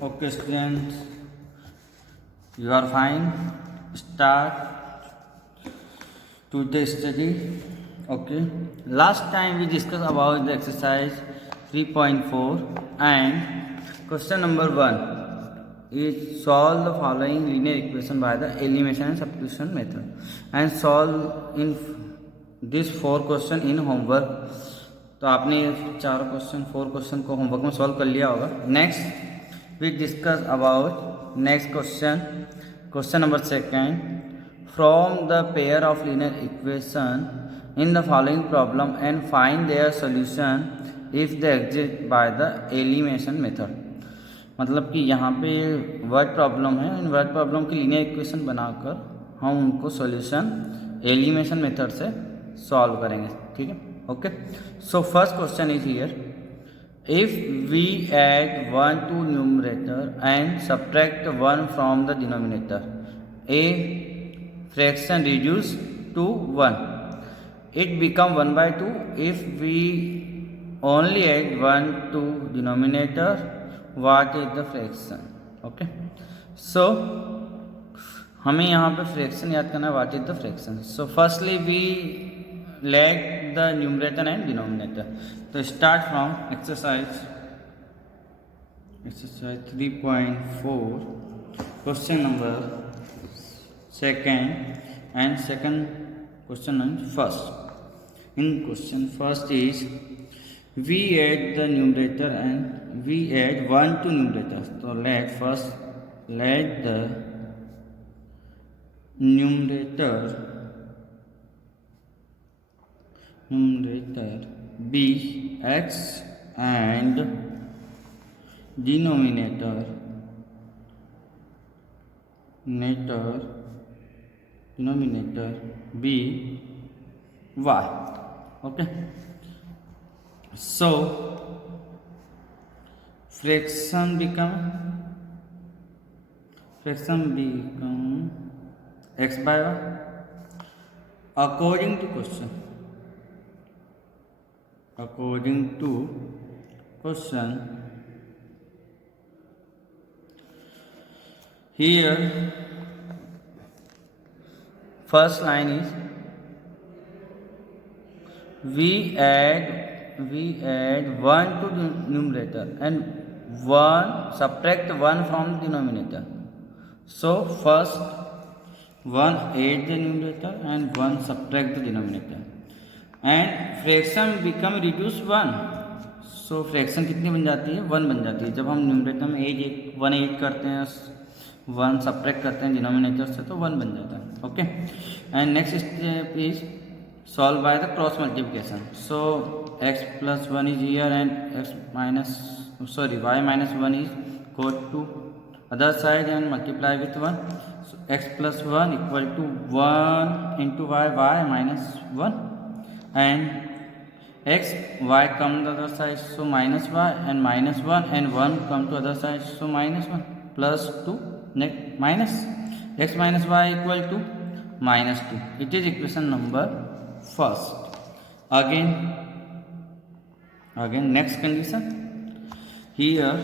Okay, students, you are fine. Start today's study. Okay. Last time we discussed about the exercise 3.4 and question number 1 is solve the following linear equation by the elimination and substitution method and solve in this 4 question in homework. तो आपने चारों question 4 question को homework में solve कर लिया होगा. Next we discuss about next question number 2 from the pair of linear equation in the following problem and find their solution if they exist by the elimination method. मतलब कि यहाँ पे word problem है, इन word problem की linear equation बनाकर हम उनको solution elimination method से सॉल्व करेंगे. ठीक है. Okay. So first question is here. If we add 1 to numerator and subtract 1 from the denominator, a fraction reduced to 1. It become 1 by 2 if we only add 1 to denominator. What is the fraction? Okay. So हमें यहाँ पे fraction याद करना है. What is the fraction? So firstly we let the numerator and denominator. So start from exercise 3.4 question number 2nd and second question number first. In question first is we add the numerator and we add 1 to numerator. So let the numerator be x and denominator be y. Okay. So fraction become x by y according to question. Here first line is we add 1 to the numerator and 1 subtract 1 from the denominator. So first 1 add the numerator and 1 subtract the denominator and fraction become reduce 1. So fraction कितनी बन जाती है? 1 बन जाती है. जब हम numerator में 1 ऐड करते हैं, 1 सब्ट्रैक्ट करते हैं डिनोमिनेटर से, तो 1 बन जाता है. Okay. And next step is solve by the cross multiplication. So x plus 1 is here and y minus 1 is go to other side and multiply with 1. So x plus 1 equal to 1 into y minus 1 and x y come to the other side, so minus y and minus 1 and 1 come to other side, so minus 1 plus 2 minus x minus y equal to minus 2. It is equation number first. Again next condition here.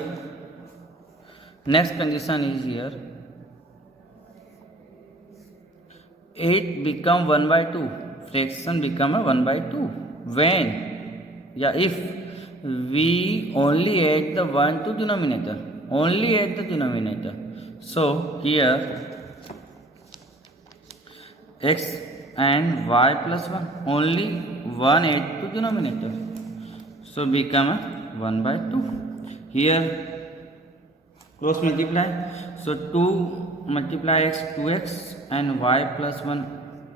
Next condition is here 8 become 1 by 2. Fraction become a 1 by 2 when if we only add the 1 to denominator. So here x and y plus 1 only 1 add to denominator, so become a 1 by 2. Here cross multiply, so 2 multiply x 2x and y plus 1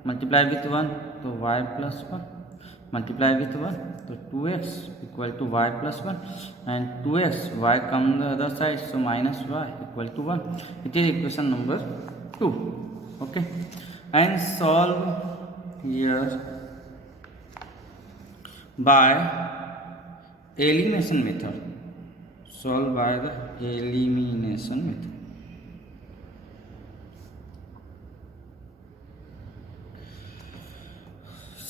multiply with 1, so y plus 1 multiply with 1, so 2x equal to y plus 1 and 2x y come the other side, so minus y equal to 1. It is equation number 2. Okay. And solve here by elimination method. Solve by the elimination method.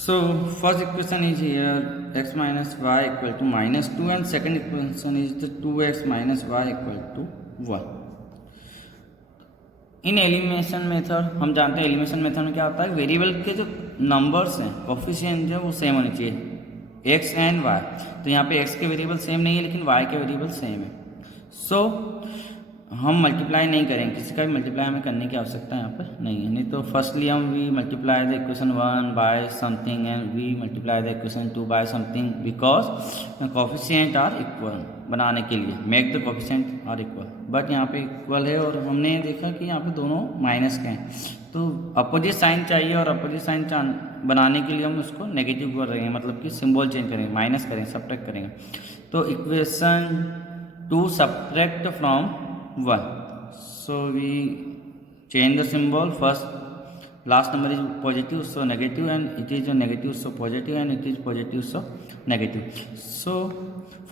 So first equation is here x minus y equal to minus 2 and second equation is the 2x minus y equal to 1। In elimination method हम जानते हैं elimination method में क्या होता है, variable के जो numbers हैं कोफिशिएंट जो वो सेम होने चाहिए एक्स एंड वाई। तो यहाँ पे एक्स के वेरिएबल सेम नहीं है लेकिन वाई के वेरिएबल सेम है। सो हम मल्टीप्लाई नहीं करेंगे, किसी का भी मल्टीप्लाई हमें करने की आवश्यकता यहाँ पर नहीं है। नहीं तो फर्स्टली हम we multiply the equation 1 by something and we multiply the equation 2 by something because coefficient are equal बनाने के लिए make the coefficient are equal. But यहाँ पे इक्वल है और हमने देखा कि यहाँ पे दोनों माइनस के हैं, तो अपोजिट साइन चाहिए और अपोजिट साइन बनाने के लिए हम उसको नेगेटिव कर रहे हैं, मतलब कि सिंबल चेंज करेंगे, माइनस करेंगे, सब्ट्रैक्ट करेंगे। तो equation 2 subtract from 1, so we change the symbol. First last number is positive so negative, and it is a negative so positive, and it is positive so negative. So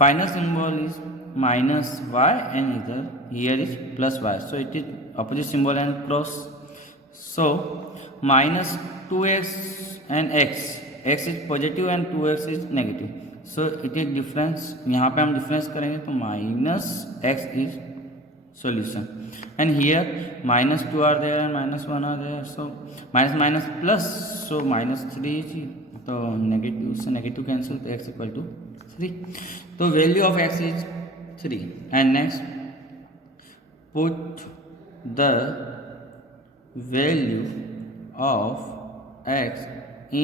final symbol is minus y, and either here is plus y, so it is opposite symbol and cross. So minus 2x and x is positive and 2x is negative, so it is difference. यहाँ पे हम difference करेंगे तो minus x is solution, and here minus 2 are there and minus 1 are there, so minus minus plus, so minus 3 is, तो negative से negative cancel, तो x equal to 3, तो value of x is 3। And next put the value of x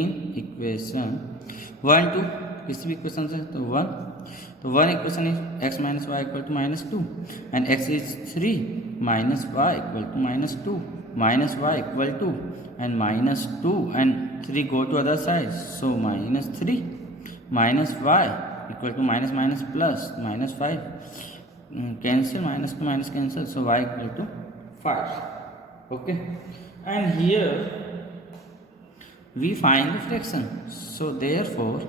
in equation 1 2, किसी भी equation से, तो 1, तो 1 equation is x minus y equal to minus 2, and x is 3 minus y equal to minus 2, minus y equal to, and minus 2 and 3 go to other side, so minus 3 minus y equal to minus minus plus minus 5, cancel, minus to minus cancel, so y equal to 5. Okay, and here we find the fraction, so therefore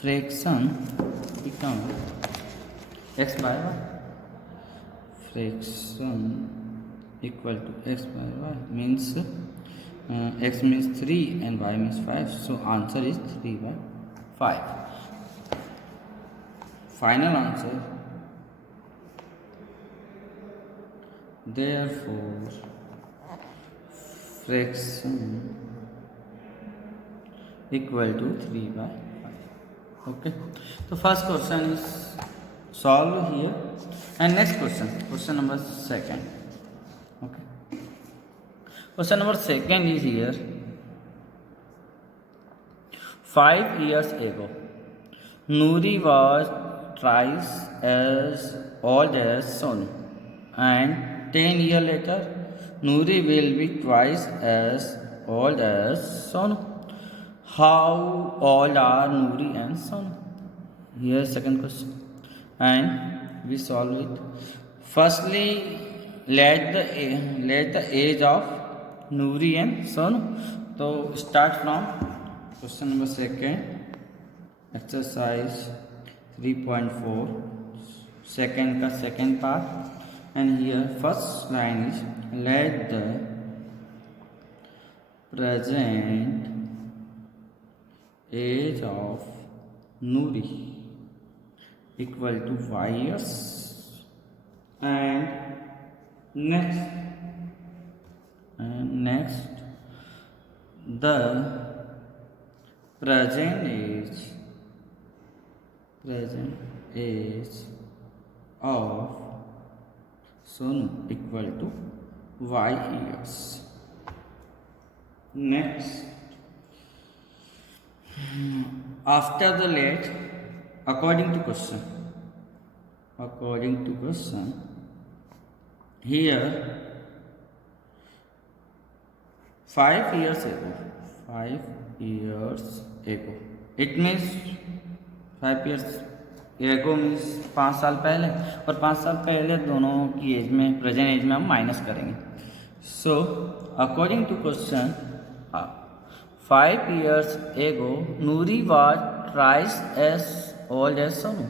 fraction become x by y, fraction equal to x by y means x means 3 and y means 5, so answer is 3 by 5. Final answer, therefore fraction equal to 3 by 5. Okay, so first question is solved here, and next question number 2. Okay, question number 2 is here. 5 years ago, Noori was twice as old as Sonu, and 10 years later, Noori will be twice as old as Sonu. How old are Noori and Sonu? Here second question, and we solve it. Firstly, let the age of Noori and Sonu. So start from question number 2, exercise 3.4, second का second part, and here first line is let the present age of Noori equal to y years, and next the present age of Sonu equal to y years. Next, after the let, according to question, here 5 years ago, it means 5 years ago means 5 साल पहले, और 5 साल पहले दोनों की as में, present as में हम माइनस करेंगे. So according to question 5 years ago Noori was thrice as old as Sonu.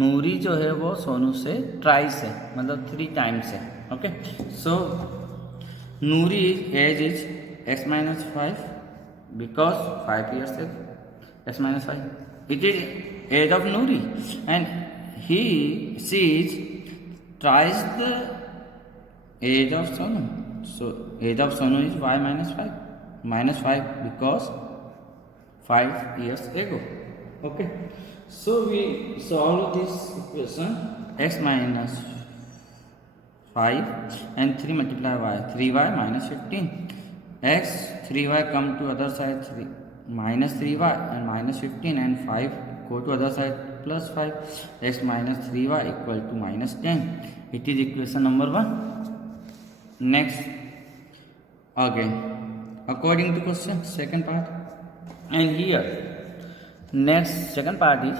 Noori जो है वो सोनू से ट्राइस है, मतलब 3 times है. Okay, so Noori age is x minus 5 because 5 years ago x minus 5, it is age of Noori, and she is twice the age of Sonu. So age of Sonu is y minus 5. Minus 5 because 5 years ago. Okay. So we solve this equation x minus 5 and 3 multiply y. 3y minus 15. X 3y come to other side 3 minus 3y and minus 15 and 5 go to other side plus 5. X minus 3y equal to minus 10. It is equation number 1. Next again according to question second part, and here next second part is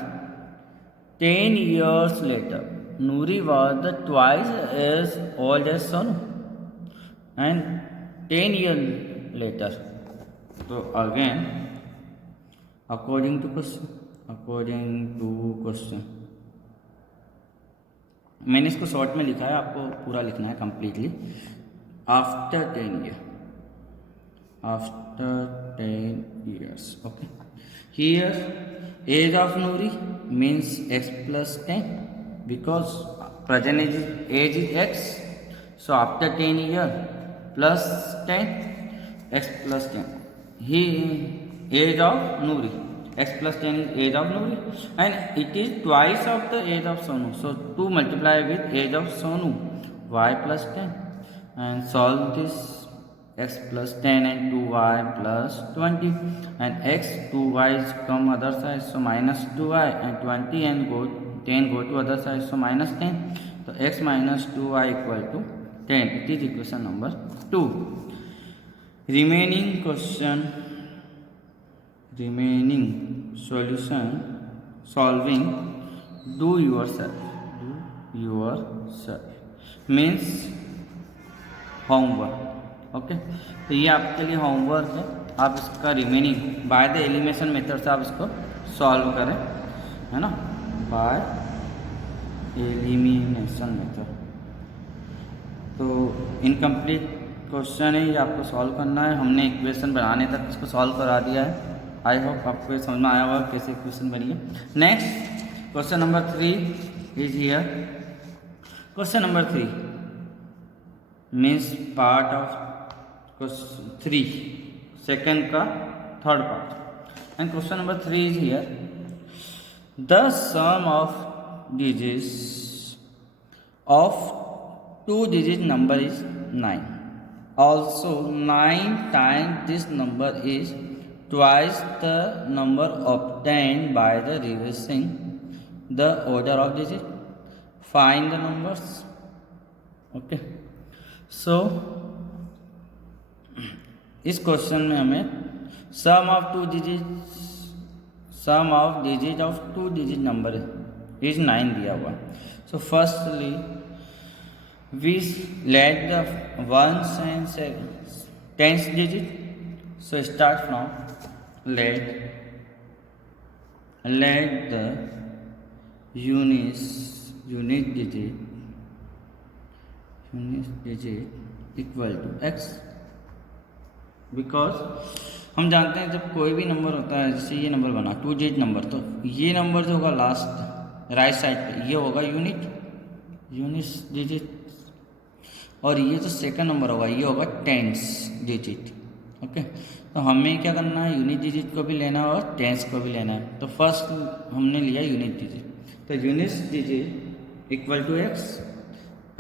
10 years later Nuri was the twice as old as Sonu, and 10 years later. So again according to question मैंने इसको short में लिखा है, आपको पूरा लिखना है completely. After 10 years. Okay. Here age of Nuri means x plus 10 because present age is x. So after 10 years plus 10 x plus 10. He age of Nuri x plus 10 is age of Nuri and it is twice of the age of Sonu. So 2 multiply with age of Sonu y plus 10 and solve this x plus 10 and 2y plus 20 and x 2y come other side so minus 2y and 20 and 10 go to other side so minus 10. So x minus 2y equal to 10. It is equation number 2. Remaining solution solving do yourself means homework. Okay तो ये आपके लिए homework है. आप इसका remaining by the elimination method से आप इसको सॉल्व करें, है ना, बाय एलिमिनेशन मेथड. तो इनकम्प्लीट क्वेश्चन है, ये आपको सॉल्व करना है. हमने इक्वेशन बनाने तक इसको सॉल्व करा दिया है. आई होप आपको ये समझ में आया होगा कैसे इक्वेशन बनी है. Next question number 3 is here. Question number 3 means part of 3 second का third part and question number 3 is here. The sum of digits of 2 digit number is 9. Also 9 times this number is twice the number obtained by the reversing the order of digit. Find the numbers. Okay. So इस question में हमें sum of digit of 2 digit number is 9 दिया हुआ. So firstly we let the ones and tens digit. So start from let the unit digit equal to x. Because हम जानते हैं जब कोई भी नंबर होता है, जैसे ये नंबर बना 2 digit नंबर, तो ये नंबर जो होगा लास्ट राइट साइड पे ये होगा यूनिट डिजिट, और ये जो सेकंड नंबर होगा ये होगा टेंस डिजिट. ओके. तो हमें क्या करना है, यूनिट डिजिट को भी लेना है और टेंस को भी लेना है. तो फर्स्ट हमने लिया यूनिट डिजिट. तो unit digit equal to x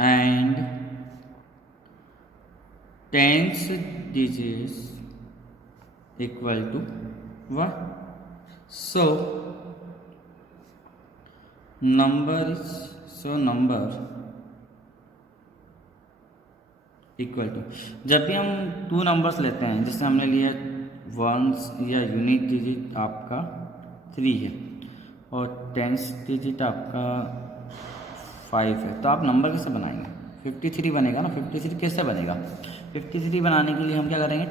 and tens digits equal to 1. So number equal to, जब भी हम 2 नंबर्स लेते हैं, जैसे हमने लिया वंस या यूनिट डिजिट आपका 3 है और टेंस डिजिट आपका 5 है, तो आप नंबर कैसे बनाएंगे? 53 बनेगा ना. 53 कैसे बनेगा? 53 बनाने के लिए हम क्या करेंगे,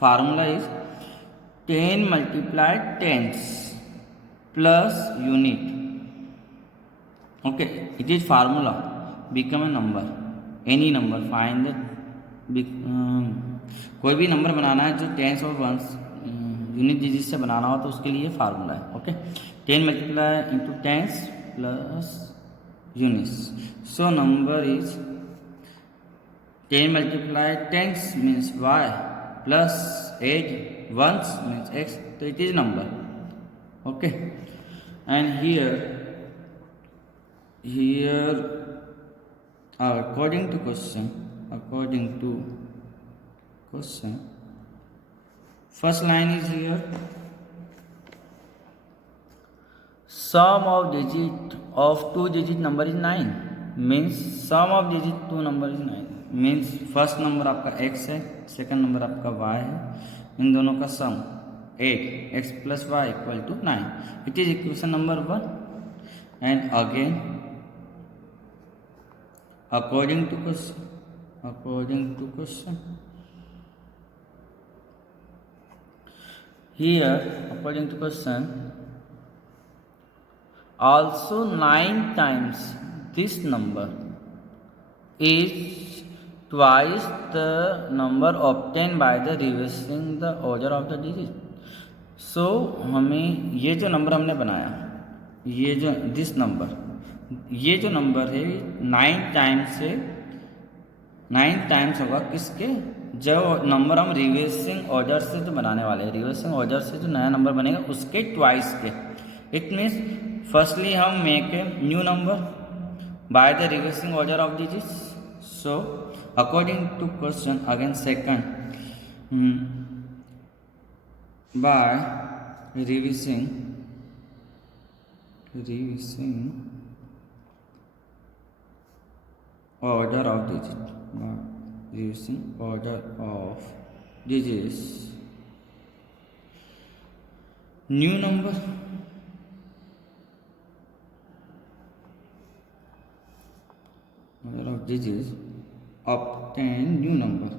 formula is 10 multiply tens plus unit. Okay. It is formula become a number, any number find कोई भी नंबर बनाना है जो टेंस और वंस यूनिट डिजिट से बनाना हो तो उसके लिए फार्मूला है. Okay. 10 multiply into tens plus units. So number is 10 multiplied 10 means y plus 8 ones means x. So it is number. Okay. And here according to question, first line is here. Sum of digit of 2-digit number is 9 means sum of digit 2 number is 9 means first number आपका x है, second number आपका y है, इन दोनों का सम 8 x plus y equal to 9. It is equation number 1. And again according to question here, according to question, also 9 times this number is twice the number obtained by the reversing the order of the digit. So हमें ये जो number हमने बनाया, ये जो this number, ये जो नंबर है 9 टाइम्स होगा किसके, जो नंबर हम रिवर्सिंग ऑर्डर से जो बनाने वाले हैं, रिवर्सिंग ऑर्डर से जो नया नंबर बनेगा उसके ट्वाइस के. इट मीन्स फर्स्टली हम make a new number by the reversing order of digits. So according to question again second by reversing order of digit, reversing order of digits, new number order of digits, obtain new number,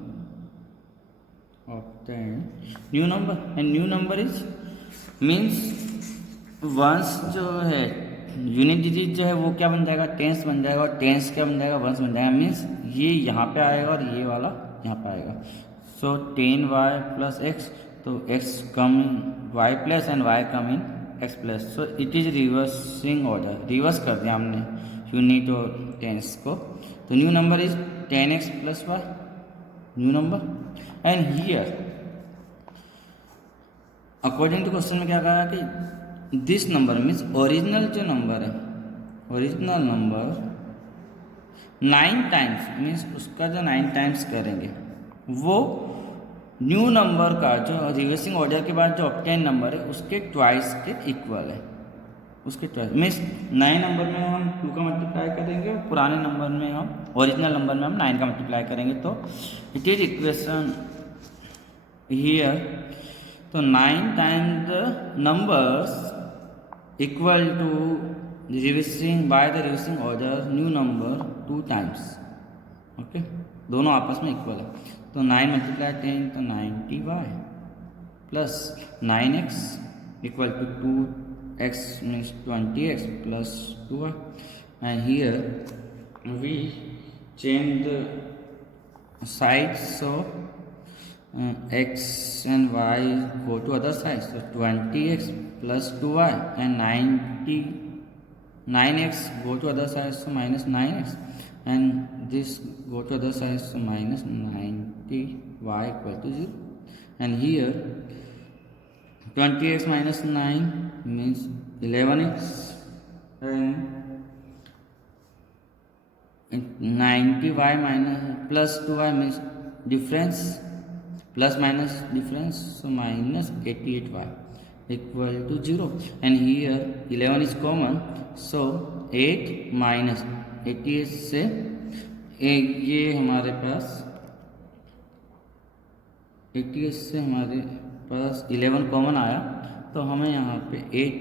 and new number is means वंश जो है unit digit जो है वो क्या बन जाएगा, tense बन जाएगा, और टेंस क्या बन जाएगा, वंश बन जाएगा. मीन्स ये यहाँ पे आएगा और ये वाला यहाँ पे आएगा. सो 10y प्लस एक्स, तो x come in y plus and y come in x plus. So it is reversing order, reverse कर दिया हमने यूनिट और टेंस को. तो new number is 10x plus y, new number. And here according to question में क्या कहा कि दिस नंबर मीन्स ओरिजिनल जो नंबर है, ओरिजिनल नंबर 9 टाइम्स मीन्स उसका जो 9 टाइम्स करेंगे वो न्यू नंबर का जो रिवर्सिंग ऑर्डर के बाद जो ऑब्टेन नंबर है उसके ट्वाइस के इक्वल है, उसके ट्वाइस. मीन्स नए नंबर में हम 2 का मल्टीप्लाई करेंगे और पुराने नंबर में हम ओरिजिनल नंबर में हम 9 का मल्टीप्लाई करेंगे. तो इट इज इक्वेशन हियर. तो 9 times the numbers equal to reversing by the reversing order new number 2 times. Okay, दोनों आपस में इक्वल है. तो 9 मल्टीप्लाई 10 तो 90y प्लस 9x equal to 2x means 20x plus 2y. And here we change the sides. So x and y go to other side. So 20x plus 2y and 9x go to other side, so minus 9x, and this go to other side, so minus 90y equal to 0. And here 20x minus 9 means 11x, and 90y minus plus 2y means difference, plus minus difference, so minus 88y equal to 0. And here 11 is common, so 8 minus 88 से ये हमारे पास 88 से हमारे पास 11 common आया. तो हमें यहाँ पे 8